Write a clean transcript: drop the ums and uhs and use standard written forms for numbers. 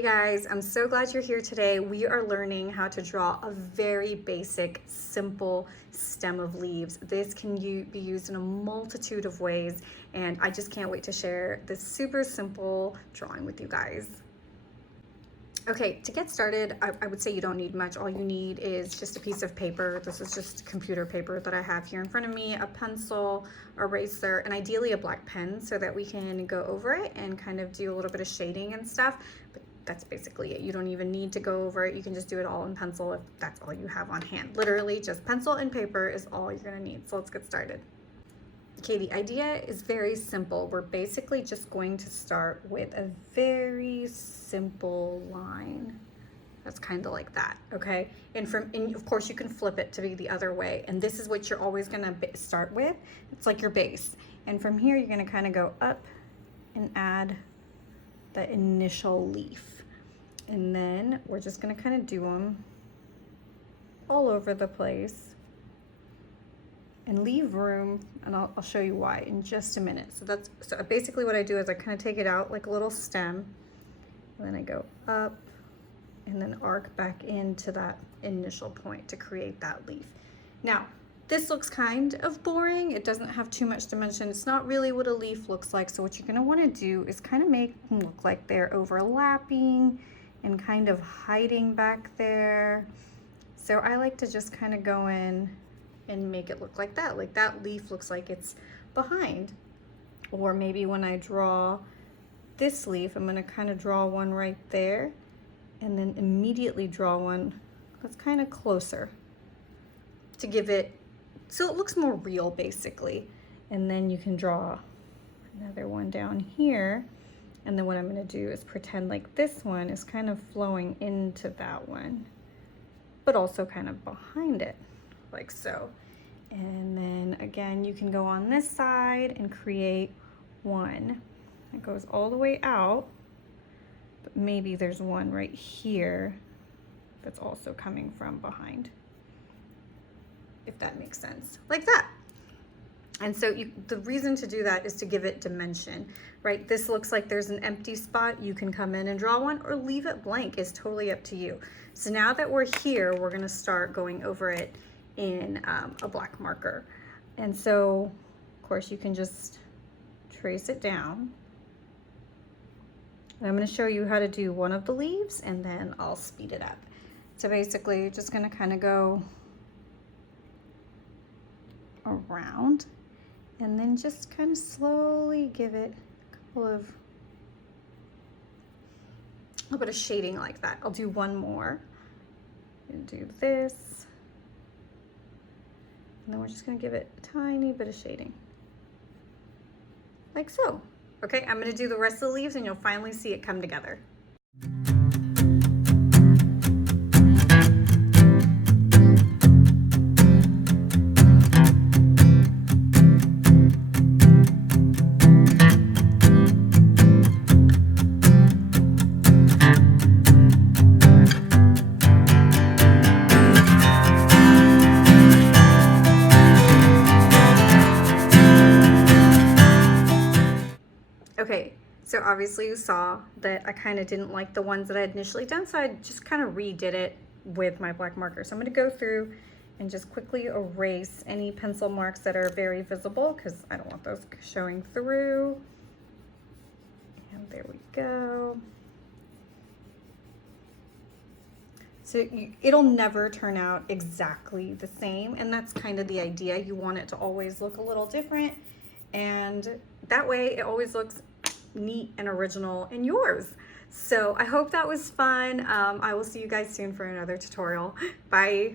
Hey guys, I'm so glad you're here today. We are learning how to draw a very basic, simple stem of leaves. This can be used in a multitude of ways, and I just can't wait to share this super simple drawing with you guys. Okay, to get started, I would say you don't need much. All you need is just a piece of paper. This is just computer paper that I have here in front of me, a pencil, eraser, and ideally a black pen so that we can go over it and kind of do a little bit of shading and stuff. But that's basically it. You don't even need to go over it. You can just do it all in pencil if that's all you have on hand. Literally just pencil and paper is all you're gonna need. So let's get started. Okay, the idea is very simple. We're basically just going to start with a very simple line. That's kind of like that, okay? And of course you can flip it to be the other way. And this is what you're always gonna start with. It's like your base. And from here, you're gonna kind of go up and add the initial leaf. And then we're just gonna kind of do them all over the place. And leave room, and I'll show you why in just a minute. So basically what I do is I kind of take it out like a little stem, and then I go up and then arc back into that initial point to create that leaf. Now, this looks kind of boring. It doesn't have too much dimension. It's not really what a leaf looks like. So what you're gonna wanna do is kind of make them look like they're overlapping and kind of hiding back there. So I like to just kind of go in and make it look like that leaf looks like it's behind. Or maybe when I draw this leaf, I'm gonna kind of draw one right there and then immediately draw one that's kind of closer to give it, so it looks more real basically. And then you can draw another one down here. And then what I'm gonna do is pretend like this one is kind of flowing into that one, but also kind of behind it, like so. And then again, you can go on this side and create one that goes all the way out, but maybe there's one right here that's also coming from behind, if that makes sense, like that. And so the reason to do that is to give it dimension, right? This looks like there's an empty spot. You can come in and draw one or leave it blank. It's totally up to you. So now that we're here, we're gonna start going over it in a black marker. And so, of course, you can just trace it down. And I'm gonna show you how to do one of the leaves and then I'll speed it up. So basically, you're just gonna kind of go around and then just kind of slowly give it a little bit of shading like that. I'll do one more and do this. And then we're just gonna give it a tiny bit of shading, like so. Okay, I'm gonna do the rest of the leaves and you'll finally see it come together. Okay, so obviously you saw that I kind of didn't like the ones that I had initially done, so I just kind of redid it with my black marker. So I'm going to go through and just quickly erase any pencil marks that are very visible because I don't want those showing through. And there we go. So it'll never turn out exactly the same, and that's kind of the idea. You want it to always look a little different, and that way it always looks neat and original and yours. So I hope that was fun. I will see you guys soon for another tutorial. Bye.